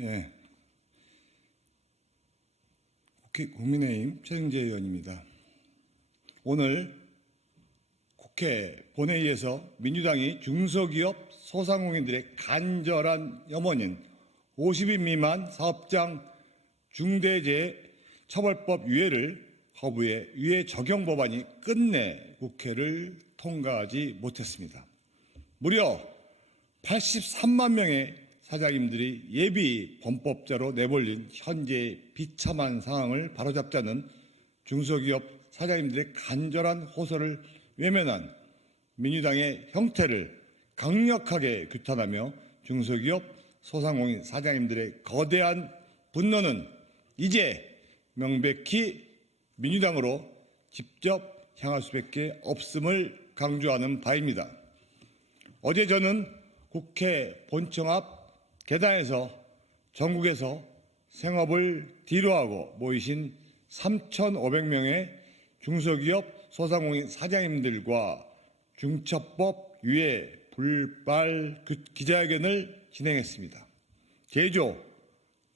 예. 국민의힘 최승재 의원입니다. 오늘 국회 본회의에서 민주당이 중소기업 소상공인들의 간절한 염원인 50인 미만 사업장 중대재해처벌법 유예를 거부해 유예 적용 법안이 끝내 국회를 통과하지 못했습니다. 무려 83만 명의 사장님들이 예비 범법자로 내몰린 현재의 비참한 상황을 바로잡자는 중소기업 사장님들의 간절한 호소를 외면한 민주당의 형태를 강력하게 규탄하며 중소기업 소상공인 사장님들의 거대한 분노는 이제 명백히 민주당으로 직접 향할 수밖에 없음을 강조하는 바입니다. 어제 저는 국회 본청 앞 계단에서 전국에서 생업을 뒤로하고 모이신 3,500명의 중소기업 소상공인 사장님들과 중처법 유예 불발 기자회견을 진행했습니다. 제조,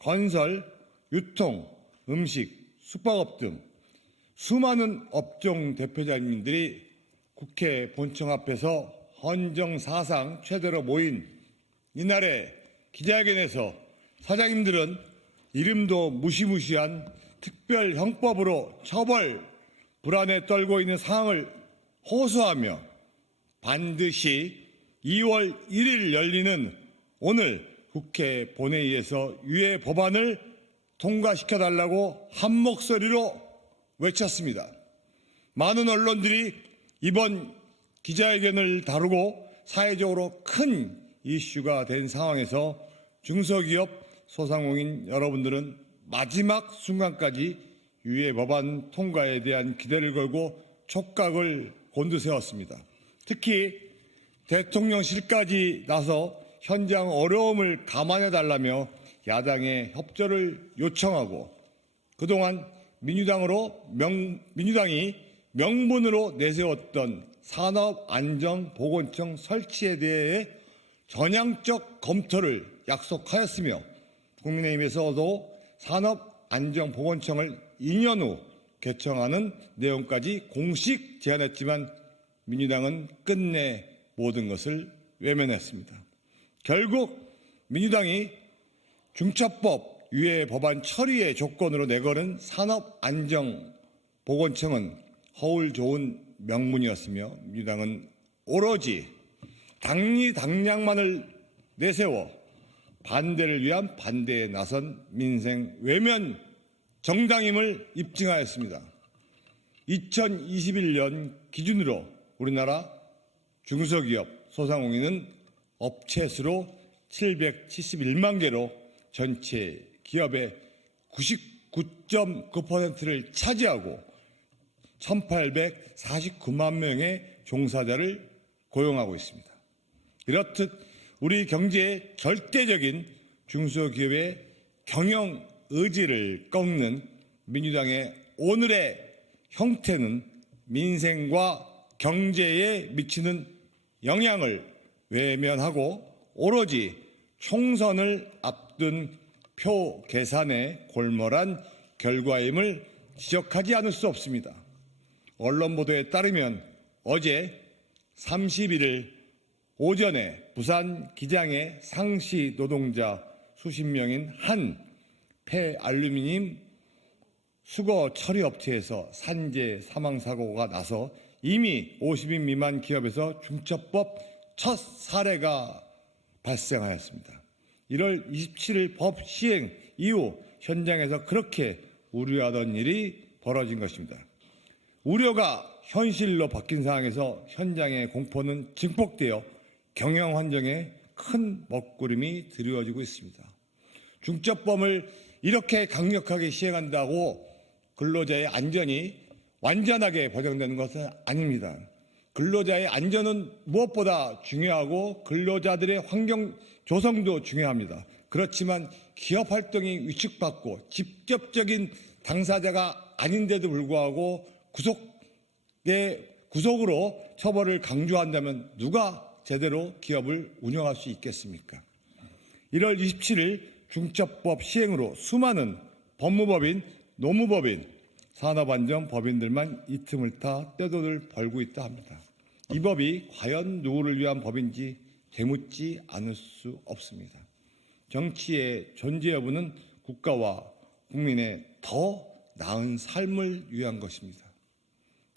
건설, 유통, 음식, 숙박업 등 수많은 업종 대표자님들이 국회 본청 앞에서 헌정 사상 최대로 모인 이날의 기자회견에서 사장님들은 이름도 무시무시한 특별형법으로 처벌 불안에 떨고 있는 상황을 호소하며 반드시 2월 1일 열리는 오늘 국회 본회의에서 유예 법안을 통과시켜달라고 한 목소리로 외쳤습니다. 많은 언론들이 이번 기자회견을 다루고 사회적으로 큰 이슈가 된 상황에서 중소기업 소상공인 여러분들은 마지막 순간까지 유예 법안 통과에 대한 기대를 걸고 촉각을 곤두세웠습니다. 특히 대통령실까지 나서 현장 어려움을 감안해달라며 야당의 협조를 요청하고 그동안 민주당이 명분으로 내세웠던 산업안전보건청 설치에 대해 전향적 검토를 약속하였으며 국민의힘에서도 산업안전보건청을 2년 후 개청하는 내용까지 공식 제안했지만 민주당은 끝내 모든 것을 외면했습니다. 결국 민주당이 중처법 유예 법안 처리의 조건으로 내거는 산업안전보건청은 허울 좋은 명분이었으며 민주당은 오로지 당리당략만을 내세워 반대를 위한 반대에 나선 민생 외면 정당임을 입증하였습니다. 2021년 기준으로 우리나라 중소기업 소상공인은 업체 수로 771만 개로 전체 기업의 99.9%를 차지하고 1,849만 명의 종사자를 고용하고 있습니다. 이렇듯 우리 경제의 절대적인 중소기업의 경영 의지를 꺾는 민주당의 오늘의 형태는 민생과 경제에 미치는 영향을 외면하고 오로지 총선을 앞둔 표 계산에 골몰한 결과임을 지적하지 않을 수 없습니다. 언론 보도에 따르면 어제 31일 오전에 부산 기장의 상시 노동자 수십 명인 한 폐알루미늄 수거 처리 업체에서 산재 사망사고가 나서 이미 50인 미만 기업에서 중처법 첫 사례가 발생하였습니다. 1월 27일 법 시행 이후 현장에서 그렇게 우려하던 일이 벌어진 것입니다. 우려가 현실로 바뀐 상황에서 현장의 공포는 증폭되어 경영 환경에 큰 먹구름이 드리워지고 있습니다. 중처법을 이렇게 강력하게 시행한다고 근로자의 안전이 완전하게 보장되는 것은 아닙니다. 근로자의 안전은 무엇보다 중요하고 근로자들의 환경 조성도 중요합니다. 그렇지만 기업 활동이 위축받고 직접적인 당사자가 아닌데도 불구하고 구속으로 처벌을 강조한다면 누가 제대로 기업을 운영할 수 있겠습니까? 1월 27일 중첩법 시행으로 수많은 법무법인, 노무법인, 산업안전법인들만 이 틈을 타 떼돈을 벌고 있다 합니다. 이 법이 과연 누구를 위한 법인지 되묻지 않을 수 없습니다. 정치의 존재 여부는 국가와 국민의 더 나은 삶을 위한 것입니다.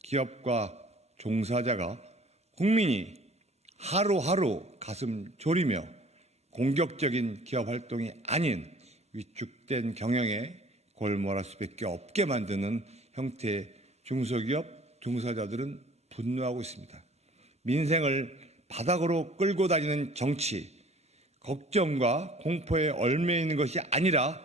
기업과 종사자가 국민이 하루하루 가슴 졸이며 공격적인 기업 활동이 아닌 위축된 경영에 골몰할 수밖에 없게 만드는 형태의 중소기업 종사자들은 분노하고 있습니다. 민생을 바닥으로 끌고 다니는 정치, 걱정과 공포에 얽매 있는 것이 아니라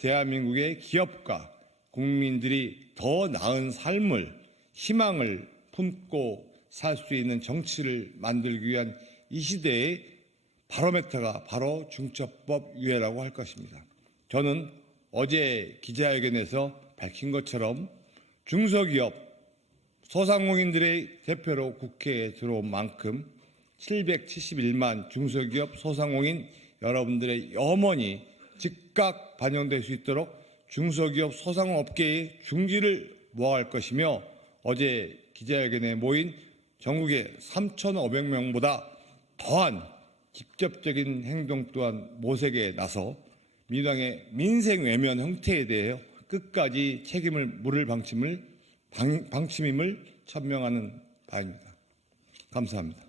대한민국의 기업과 국민들이 더 나은 삶을, 희망을 품고 살 수 있는 정치를 만들기 위한 이 시대의 바로메터가 바로 중첩법 유예라고 할 것입니다. 저는 어제 기자회견에서 밝힌 것처럼 중소기업 소상공인들의 대표로 국회에 들어온 만큼 771만 중소기업 소상공인 여러분들의 염원이 즉각 반영될 수 있도록 중소기업 소상업계의 중지를 모아갈 것이며 어제 기자회견에 모인 전국의 3,500명보다 더한 직접적인 행동 또한 모색에 나서 민주당의 민생 외면 형태에 대해 끝까지 책임을 물을 방침임을 천명하는 바입니다. 감사합니다.